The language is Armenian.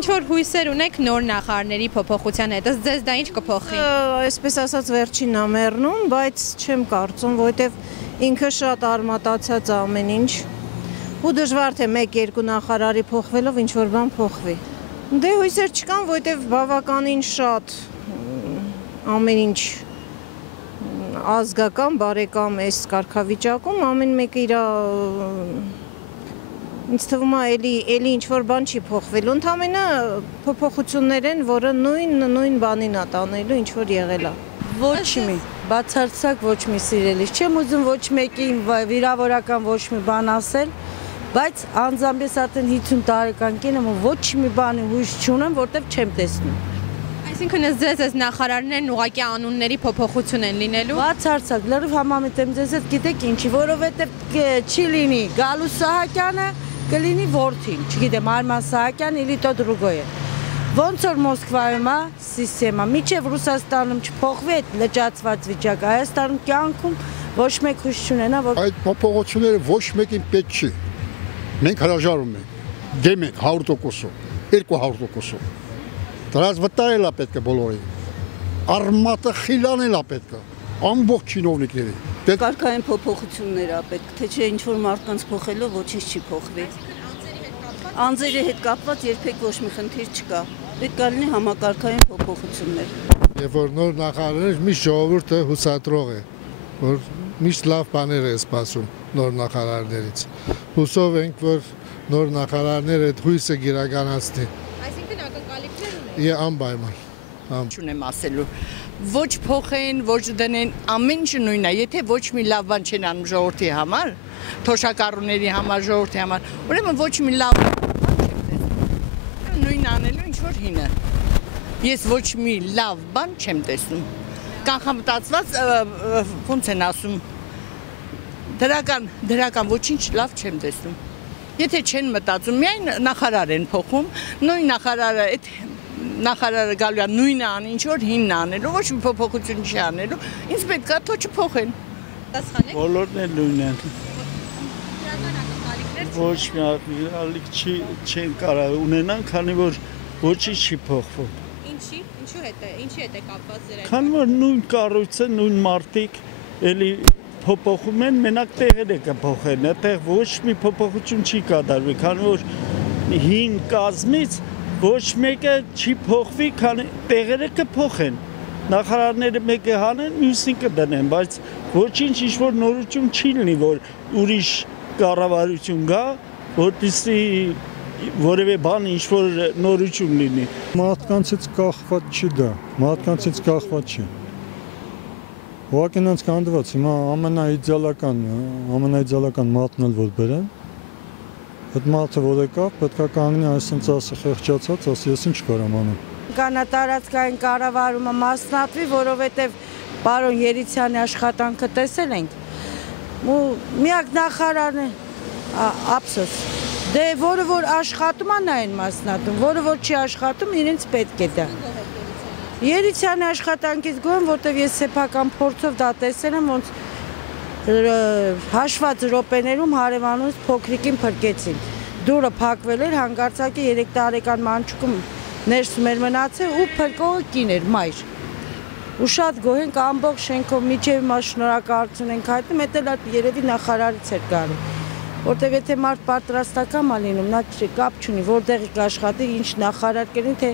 Ինչ որ հույսեր ունեք նոր նախարարների փոփոխության հետ, ըստ ձեզ դա ինչ կփոխի։ Այսպես ասած վերջին ա մեռնում, բայց չեմ կարծում, որովհետև ինքը շատ արմատացած ամեն ինչ։ Ու դժվար թե 1-2 նախարարի փոխվելով ինչ որ բան փոխվի։ Դե հույսեր չկան, որովհետև բավականին շատ ամեն ինչ ազգական, բարեկամ այս կարգավիճակում ամեն մեկը իր ինձ թվում է էլի ինչ որ բան չի փոխվելու, ընդամենը փոփոխություններ են, որը նույն բանին է տանելու, ինչ որ եղել է։ Ոչ մի, բացարձակ ոչ մի սիրելիս, չեմ ուզում ոչ մեկի վիրավորական ոչ մի բան ասել, բայց անձամբ ես արդեն 50 տարեկան կին եմ ու ոչ մի բանի հույս չունեմ, որտեղ չեմ տեսնում։ Այսինքն ձեզ այս նախարարներն ուղղակի անունների փոփոխություն են լինելու։ Բացարձակ, լրիվ համամիտ եմ ձեզ հետ, գիտեք ինչի, որովհետև չի լինի Գալուստ Սահակյանը, կլինի որդին, չգիտեմ, Արման Սահակյան, Իլիտո Դրուգոյը։ Ոնց որ Մոսկվայում է սիստեմա, մինչև Ռուսաստանում չփոխվի այդ լճացված վիճակը, Հայաստանում կյանքում ոչ մեկ հույս չունենա, որ այդ փոփոխությունները ոչ մեկին պետք չի։ Մենք հրաժարվում ենք, դեմ ենք 100%-ով, 200%-ով։ Դրանց վտարել է պետք է բոլորին, արմատը խիլանել է պետք է, ամբողջ չինովնիկների։ Կարգային փոփոխություններ է պետք, թե չէ ինչ-որ մարդկանց փոխելով ոչինչ չի փոխվի։ Անձերի հետ կապված երբեք ոչ մի խնդիր չկա, պետք է լինի համակարգային փոփոխություններ։ Երբ որ նոր նախարարներ միշտ ժողովուրդը հուսադրող է, որ միշտ լավ բաներ է սպասում նոր նախարարներից։ Հուսով ենք, որ նոր նախարարները այդ հույսը գիրականացնի։ Այսինքն ակնկալիքներ ունեք։ Անպայման։ Չունեմ ասելու, ոչ փոխեն, ոչ դնեն, ամեն ինչ նույնն է, եթե ոչ մի լավ բան չեն անում ժողովրդի համար, թոշակառուների համար, ժողովրդի համար, ուրեմն ոչ մի լավ բան չեմ տեսնում։ Նույնն անելու ինչ որ հինը։ Ես ոչ մի լավ բան չեմ տեսնում։ Կանխամտածված ոնց են ասում, դրական ոչինչ լավ չեմ տեսնում։ Եթե չեն մտածում, միայն նախարար են փոխում, նույն նախարարը այդ նախարարը գալու է նույնը անի, ինչ որ հինն անելու, ոչ մի փոփոխություն չի անելու, ինձ պետք է թո չփոխեն։ Բոլորն էլ նույնն են։ Ոչ մի ակնկալիք չեն կարող ունենան, քանի որ ոչինչ չի փոխվում։ Ինչի հետ է կապված ձեր այդ։ Քանի որ նույն կառույցը, նույն մարդիկ էլի փոփոխում են, մենակ տեղերը կփոխեն, այդտեղ ոչ մի փոփոխություն չի կատարվի, քանի որ հին կազմից ոչ մեկը չի փոխվի, քանի տեղերը կփոխեն։ Նախարարները մեկը հանեն, մյուսին կդնեն, բայց ոչինչ ինչ-որ նորություն չի լինի, որ ուրիշ կառավարություն գա, որպեսզի որևէ բան ինչ-որ նորություն լինի։ Մարդկանցից կախված չի դա, մարդկանցից կախված չի։ Ուղղակի նրանց կանդված, հիմա ամենաիդեալական մատն էլ որ բերեն, այդ մարդը որ եկավ, պետք է կանգնի այսինքն ասի խեղճացած, ասի ես ինչ կարամ անեմ։ Կանատարածքային կառավարումը մասնատվի, որովհետև պարոն Երիցյանի աշխատանքը տեսել ենք, ու միակ նախարարն է, ափսոս, դե որը որ աշխատում է նա են մասնատում, որը որ չի աշխատում իրենց պետք է դա։ Երիցյանի աշխատանքից գոհ եմ, որտեղ ես սեփական փորձով դա տեսել եմ, ոնց հաշված րոպեներում հարևանուց փոքրիկին փրկեցին։ Դուրը փակվել էր, հանկարծակի 3 տարեկան մանչուկում ներսում էր մնացել ու փրկողը կին էր, մայր։ Ու շատ գոհ ենք ամբողջ շենքով միջև հիմա շնորհակալություն ենք հայտնում, դա էլ երևի նախարարից էր գալու։ Որտեղ եթե մարդ պատրաստական է լինում, նա կապ չունի, որտեղ կաշխատի, ինչ նախարար կլինի, թե